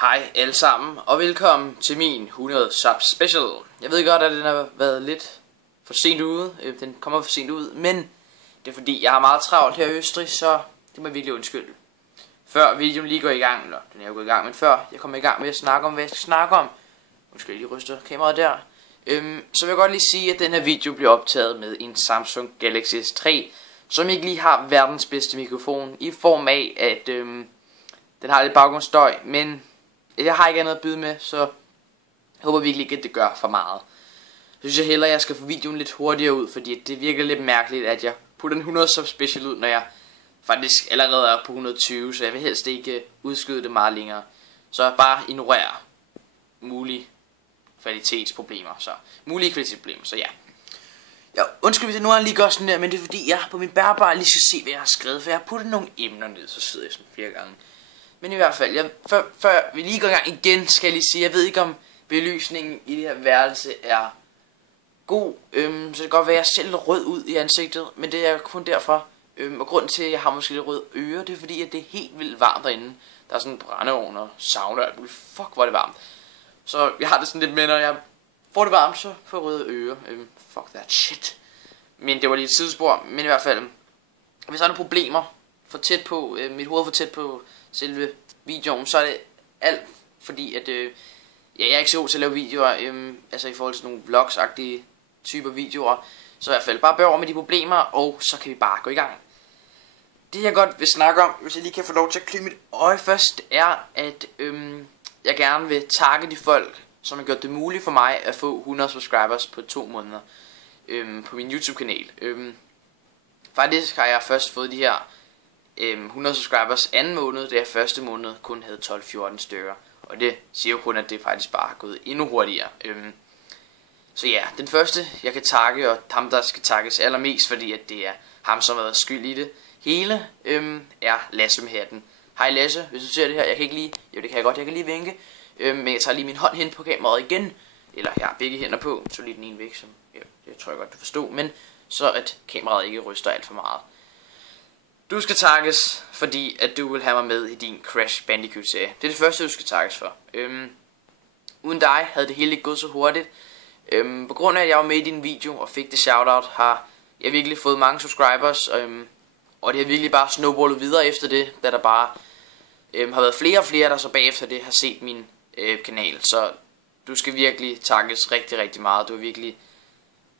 Hej alle sammen, og velkommen til min 100 sub special. Jeg ved godt, at den har været lidt for sent ude. Den kommer for sent ud, men det er fordi, jeg har meget travlt her i Østrig, så det må jeg virkelig undskylde. Før videoen lige går i gang, eller den er jo gået i gang, men før jeg kommer i gang med at snakke om, hvad jeg skal snakke om. Undskyld, jeg lige ryster kameraet der. Så vil jeg godt lige sige, at den her video bliver optaget med en Samsung Galaxy S3, som ikke lige har verdens bedste mikrofon, i form af, at den har lidt baggrundsstøj, men jeg har ikke andet at byde med, så jeg håber virkelig ikke, at det gør for meget. Så synes jeg hellere, at jeg skal få videoen lidt hurtigere ud, fordi det virker lidt mærkeligt, at jeg putter en 100 sub special ud, når jeg faktisk allerede er på 120, så jeg vil helst ikke udskyde det meget længere. Så bare ignorere mulige kvalitetsproblemer, så ja. Undskyld, hvis jeg nu har lige gjort sådan der, men det er fordi, jeg på min bærbar lige skal se, hvad jeg har skrevet, for jeg har puttet nogle emner ned, så sidder jeg sådan 4 gange. Men i hvert fald, før vi lige går i gang igen, skal jeg lige sige, jeg ved ikke om belysningen i det her værelse er god, så det kan godt være, at jeg ser lidt rød ud i ansigtet, men det er kun derfor. Og grunden til, at jeg har måske lidt rød øre, det er fordi, at det er helt vildt varmt derinde. Der er sådan en brændeovn og sauna, og fuck, hvor er det varmt. Så jeg har det sådan lidt med, når jeg får det varmt, så får jeg røde øre. Fuck that shit. Men det var lige et sidespor, men i hvert fald, hvis der er nogle problemer for tæt på, mit hoved for tæt på selve videoen, så er det alt fordi, at jeg er ikke så god til at lave videoer, altså i forhold til nogle vlogs-agtige typer videoer. Så i hvert fald bare bør over med de problemer, og så kan vi bare gå i gang. Det jeg godt vil snakke om, hvis jeg lige kan få lov til at klø mit øje først, er at jeg gerne vil takke de folk, som har gjort det muligt for mig at få 100 subscribers på 2 måneder på min YouTube-kanal. Faktisk har jeg først fået de her 100 subscribers anden måned, da jeg første måned kun havde 12-14 stykker. Og det siger jo kun, at det faktisk bare har gået endnu hurtigere. Så ja, den første jeg kan takke, og ham der skal takkes allermest, fordi at det er ham som har været skyld i det hele, er Lasse med hatten. Hej Lasse, hvis du ser det her, jeg kan ikke lige, jo det kan jeg godt, jeg kan lige vinke, men jeg tager lige min hånd hen på kameraet igen, eller jeg har begge hænder på, så lige den ene væk, som, ja, det tror jeg godt du forstod, men så at kameraet ikke ryster alt for meget. Du skal takkes, fordi at du vil have mig med i din Crash Bandicoot-serie. Det er det første, du skal takkes for. Uden dig havde det hele ikke gået så hurtigt. På grund af, at jeg var med i din video og fik det shoutout, har jeg virkelig fået mange subscribers. Og det har virkelig bare snowballet videre efter det, da der bare har været flere og flere, der så bagefter det har set min kanal. Så du skal virkelig takkes rigtig, rigtig meget. Du har virkelig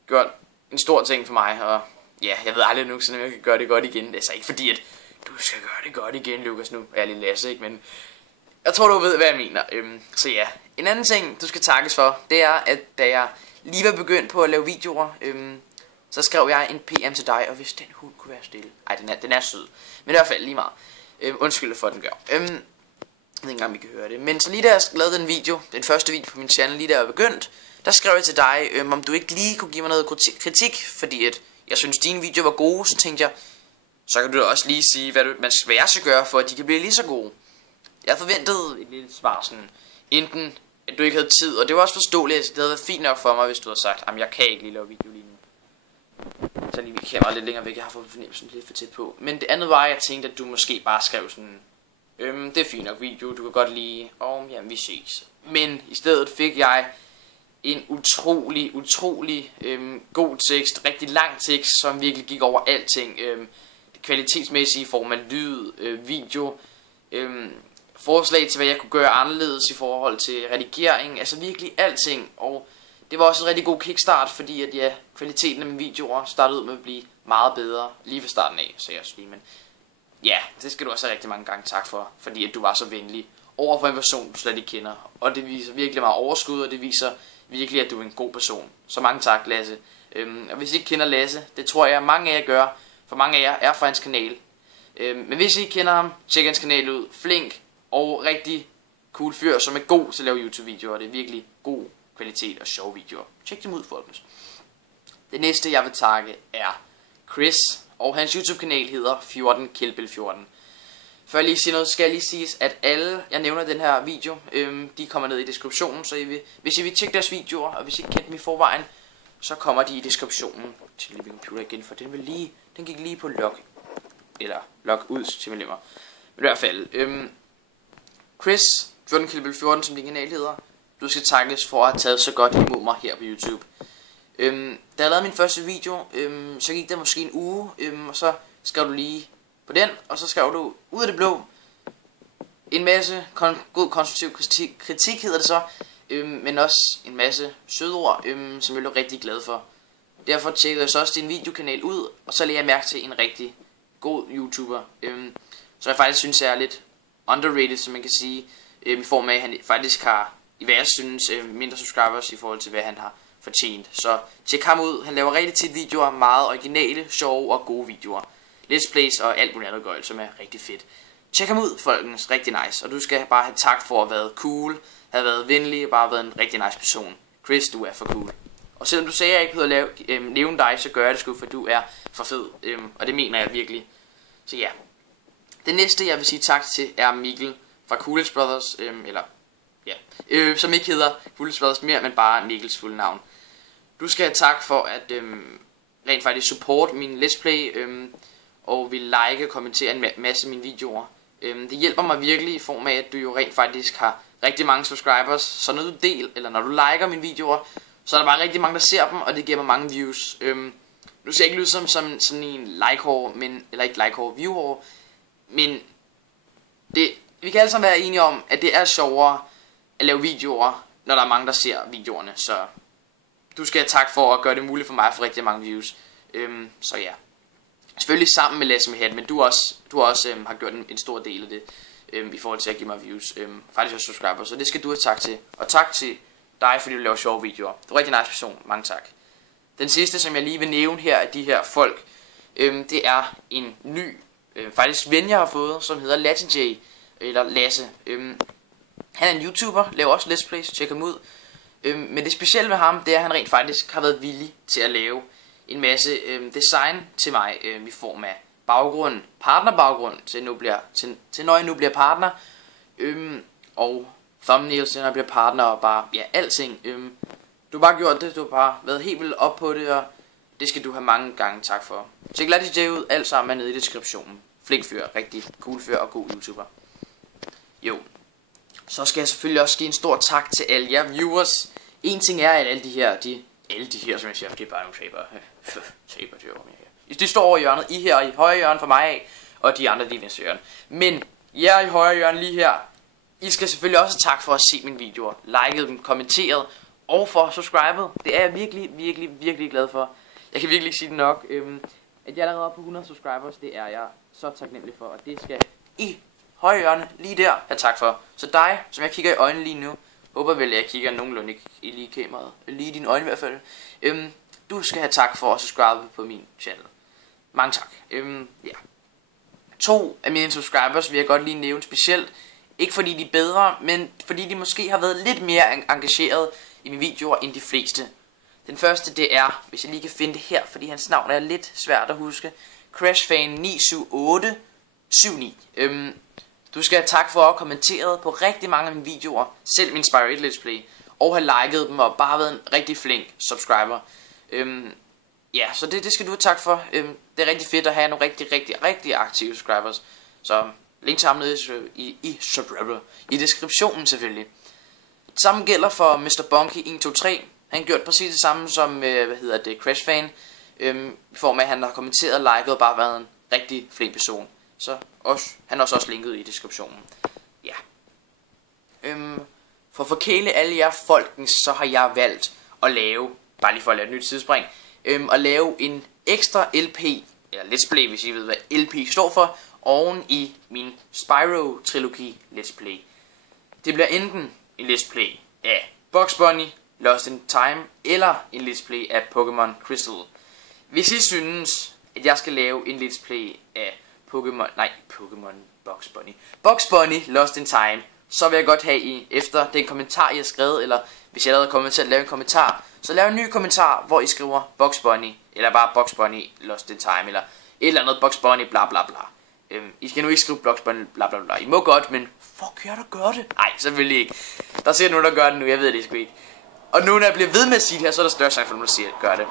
gjort en stor ting for mig, og ja, jeg ved aldrig nogensinde, om jeg kan gøre det godt igen. Det er så ikke fordi, at du skal gøre det godt igen, Lukas. Nu er jeg lidt Lasse, ikke? Men jeg tror, du ved, hvad jeg mener. Så ja, en anden ting, du skal takkes for, det er, at da jeg lige var begyndt på at lave videoer, så skrev jeg en PM til dig, og hvis den hund kunne være stille. Ej, den er sød. Men i hvert fald lige meget. Undskyld for, at den gør. Jeg ved ikke engang, vi kan høre det. Men så lige da jeg lavede den video, den første video på min channel, lige da jeg var begyndt, der skrev jeg til dig, om du ikke lige kunne give mig noget kritik, fordi at jeg synes, dine videoer var gode, så tænkte jeg, så kan du da også lige sige, hvad jeg skal gøre, for at de kan blive lige så gode. Jeg forventede et lille svar sådan, enten at du ikke havde tid, og det var også forståeligt, at det havde været fint nok for mig, hvis du havde sagt, at jeg kan ikke lige lave video lige nu. Så lige kameraet lidt længere væk, jeg har fået fornemmelsen lidt for tæt på. Men det andet var, at jeg tænkte, at du måske bare skrev sådan, det er fint nok video, du kan godt lide, og jamen vi ses. Men i stedet fik jeg en utrolig god tekst, rigtig lang tekst, som virkelig gik over alting. Kvalitetsmæssigt i form af lyd, video, forslag til hvad jeg kunne gøre anderledes i forhold til redigering, altså virkelig alting. Og det var også en rigtig god kickstart, fordi at ja, kvaliteten af mine videoer startede ud med at blive meget bedre lige fra starten af, så jeg sige, men ja, det skal du også have rigtig mange gange tak for, fordi at du var så venlig over for en person, du slet ikke kender. Og det viser virkelig meget overskud, og det viser virkelig, at du er en god person. Så mange tak, Lasse. Og hvis I ikke kender Lasse, det tror jeg, mange af jer gør, for mange af jer er fra hans kanal. Men hvis I ikke kender ham, tjek hans kanal ud. Flink og rigtig cool fyr, som er god til at lave YouTube-videoer. Det er virkelig god kvalitet og sjove videoer. Tjek dem ud, folkens. Det næste, jeg vil takke, er Chris, og hans YouTube-kanal hedder 14 Kill Bill 14. Før jeg lige siger noget, skal jeg lige sige, at alle, jeg nævner den her video, de kommer ned i deskriptionen, så hvis I vil tjekke deres videoer, og hvis I ikke kendte dem i forvejen, så kommer de i deskriptionen til min computer igen, for den gik lige på log ud til medlemmer. Men i hvert fald, Chris, Jordan Kill Bill 14, som din kanal hedder. Du skal takkes for at have taget så godt imod mig her på YouTube. Da jeg lavede min første video, så gik der måske en uge, og så skrev du lige på den, og så skrev du ud af det blå en masse god konstruktiv kritik hedder det så, men også en masse søde ord, som jeg blev rigtig glad for. Derfor tjekkede jeg så også din videokanal ud, og så lagde jeg mærke til en rigtig god YouTuber, så jeg faktisk synes jeg er lidt underrated, som man kan sige, i form af at han faktisk har, i hvad jeg synes, mindre subscribers i forhold til hvad han har fortjent. Så tjek ham ud, han laver rigtig tit videoer, meget originale, sjove og gode videoer. Let's plays og alt muligt andet gøjl, som er rigtig fedt. Tjek ham ud, folkens, rigtig nice, og du skal bare have tak for at have været cool, have været venlig og bare været en rigtig nice person. Chris, du er for cool. Og selvom du sagde, at jeg ikke behøver at nævne dig, så gør jeg det sgu, for du er for fed, og det mener jeg virkelig. Så ja. Det næste, jeg vil sige tak til, er Mikkel fra Coolest Brothers, som ikke hedder Coolest Brothers mere, men bare Mikkels fulde navn. Du skal have tak for at rent faktisk support min let's play, og vil like og kommentere en masse af mine videoer. Det hjælper mig virkelig i form af, at du jo rent faktisk har rigtig mange subscribers, så når du når du liker mine videoer, så er der bare rigtig mange, der ser dem, og det giver mig mange views. Nu ser jeg ikke lyde som sådan en like-hår, eller ikke like-hår, view-hår, men vi kan alle sammen være enige om, at det er sjovere at lave videoer, når der er mange, der ser videoerne. Så du skal have tak for at gøre det muligt for mig at få rigtig mange views. Så ja. Selvfølgelig sammen med Lasse med Hat, men du også har gjort en stor del af det i forhold til at give mig views. Faktisk også subscribers, så det skal du have tak til. Og tak til dig, fordi du laver sjove videoer. Du er en rigtig nice person. Mange tak. Den sidste, som jeg lige vil nævne her, af de her folk, det er en ny faktisk ven, jeg har fået, som hedder Latin J, eller Lasse. Han er en YouTuber, laver også let's plays, tjek ham ud. Men det specielle med ham, det er, at han rent faktisk har været villig til at lave en masse design til mig i form af baggrund, partnerbaggrund, til når jeg nu bliver partner, og thumbnails, når jeg bliver partner, og bare, ja, alting. Du har bare gjort det, du har bare været helt vildt op på det, og det skal du have mange gange tak for. Tjek Latin J ud, alt sammen er nede i deskriptionen. Flink fyr, rigtig cool fyr og god YouTuber. Jo. Så skal jeg selvfølgelig også give en stor tak til alle jer viewers. En ting er, at alle de her, som jeg siger, det er bare nogle taber, de står over hjørnet, I her i højre hjørne for mig af, og de andre de i venstre hjørne. Men jer i højre hjørne lige her, I skal selvfølgelig også tak for at se mine videoer, liket dem, kommenteret og for subscribet. Det er jeg virkelig, virkelig, virkelig glad for. Jeg kan virkelig ikke sige det nok. At jeg er allerede på 100 subscribers, det er jeg så taknemmelig for, og det skal I højre hjørne lige der have tak for. Så dig, som jeg kigger i øjnene lige nu, håber vel, at jeg kigger nogenlunde i lige kameraet, lige i dine øjne i hvert fald. Du skal have tak for at subscribe på min channel. Mange tak. Ja. 2 af mine subscribers vil jeg godt lige nævne specielt. Ikke fordi de er bedre, men fordi de måske har været lidt mere engageret i mine videoer end de fleste. Den første, det er, hvis jeg lige kan finde det her, fordi hans navn er lidt svært at huske, CrashFan97879. Du skal have tak for at have kommenteret på rigtig mange af mine videoer, selv min Spyro 1 Let's Play, og have liket dem og bare været en rigtig flink subscriber. Ja, så det skal du have tak for. Det er rigtig fedt at have nogle rigtig aktive subscribers. Så link til ham nede i deskriptionen selvfølgelig. Det samme gælder for Mr. Bonky 123. Han har gjort præcis det samme som CrashFan. I form af at han har kommenteret, liket og bare været en rigtig flink person. Så han er også linket i deskriptionen. Ja. For at forkæle alle jer folkens, så har jeg valgt at lave, bare lige for at lave et nyt tidsspring, at lave en ekstra LP, eller Let's Play, hvis I ved hvad LP står for, oven i min Spyro trilogi Let's Play. Det bliver enten en Let's Play af Bugs Bunny, Lost in Time, eller en Let's Play af Pokémon Crystal. Hvis I synes, at jeg skal lave en Let's Play af Bugs Bunny Lost in Time, så vil jeg godt have I, efter den kommentar I har skrevet, eller hvis jeg allerede kommer til at lave en kommentar, så lav en ny kommentar, hvor I skriver Bugs Bunny, eller bare Bugs Bunny Lost in Time, eller et eller andet Bugs Bunny bla bla bla. I skal nu ikke skrive Bugs Bunny bla bla bla. I må godt, men fuck jer, der gør det. Nej, selvfølgelig ikke. Der ser nogen, der gør det nu, jeg ved det sgu ikke. Og nu når jeg bliver ved med at sige det her, så er der større chance for nogen, der siger, gør det.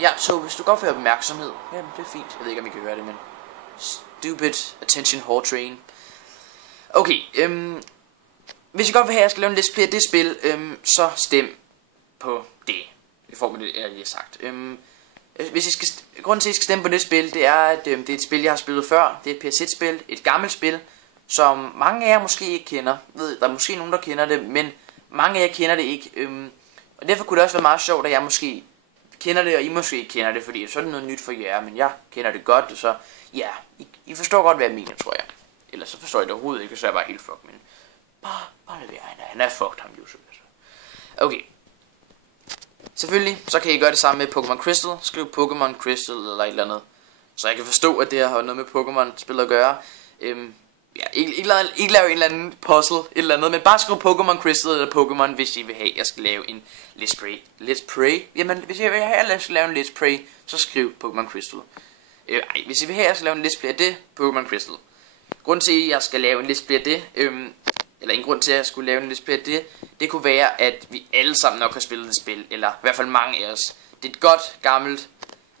Ja, så hvis du godt får opmærksomhed, jamen det er fint. Jeg ved ikke, om I kan høre det, men stupid attention whore train. Okay, hvis I godt vil have, at jeg skal lave en let's play af det spil, så stem på det. Det får man det, jeg lige har sagt. Hvis I skal, grunden til, at I skal stemme på det spil, det er, at det er et spil, jeg har spillet før. Det er et PS1-spil, et gammelt spil, som mange af jer måske ikke kender. Ved, der er måske nogen, der kender det, men mange af jer kender det ikke. Og derfor kunne det også være meget sjovt, at jeg måske kender det, og I måske ikke kender det, fordi så er det noget nyt for jer, men jeg kender det godt, og så, ja, I forstår godt, hvad jeg mener, tror jeg. Ellers så forstår I det overhovedet ikke, så er jeg bare helt fucked, men bare lad være, han er fucked, ham YouTube. Okay. Selvfølgelig, så kan I gøre det samme med Pokémon Crystal. Skriv Pokémon Crystal eller et eller andet, så jeg kan forstå, at det her har noget med Pokémon-spil at gøre. Ja, ikke lave en eller anden puzzle, et eller andet, men bare skriv Pokémon Crystal eller Pokémon, hvis I vil have, at jeg skal lave en Let's Play. Jamen, hvis I vil have, at jeg skal lave en Let's Play, så skriv Pokémon Crystal. Hvis I vil have, at jeg skal lave en Let's Play af det, Pokémon Crystal. Grunden til, at jeg skal lave en Let's Play af det, eller en grund til, at jeg skulle lave en Let's Play af det, det kunne være, at vi alle sammen nok har spillet det spil, eller i hvert fald mange af os. Det er et godt, gammelt,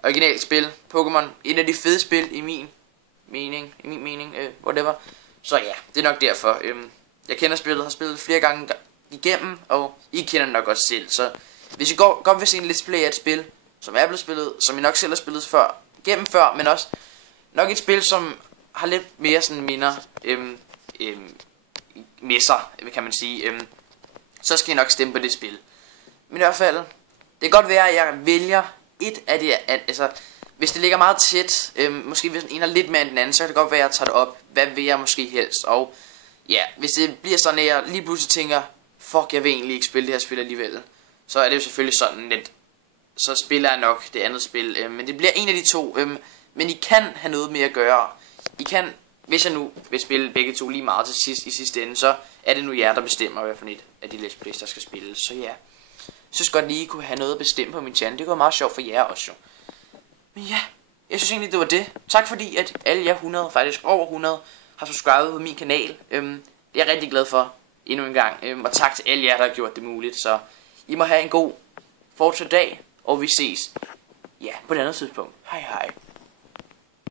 originalt spil, Pokémon, et af de fede spil i min mening, whatever. Så ja, det er nok derfor. Jeg kender spillet, har spillet flere gange igennem, og I kender det nok også selv. Så hvis I godt vil se en let's play af et spil, som er blevet spillet, som I nok selv har spillet før, men også nok et spil, som har lidt mere sådan minder med sig, kan man sige, så skal I nok stemme på det spil. Men i hvert fald, det kan godt være, at jeg vælger et af det, altså hvis det ligger meget tæt, måske hvis en er lidt mere end den anden, så kan det godt være, at jeg tager det op. Hvad vil jeg måske helst? Og ja, hvis det bliver sådan, at jeg lige pludselig tænker, fuck, jeg vil egentlig ikke spille det her spil alligevel, så er det jo selvfølgelig sådan lidt, så spiller jeg nok det andet spil. Men det bliver en af de to. Men I kan have noget med at gøre. I kan, hvis jeg nu vil spille begge to lige meget til sidst, i sidste ende, så er det nu jer, der bestemmer, hvad for et af de let's plays, der skal spilles. Så ja, jeg synes godt lige, I kunne have noget at bestemme på min channel. Det går meget sjovt for jer også jo. Men ja, jeg synes egentlig, det var det. Tak fordi, at alle jer 100, faktisk over 100, har subscribet på min kanal. Det er jeg rigtig glad for endnu en gang. Og tak til alle jer, der har gjort det muligt. Så I må have en god fortsat dag, og vi ses på et andet tidspunkt. Hej hej.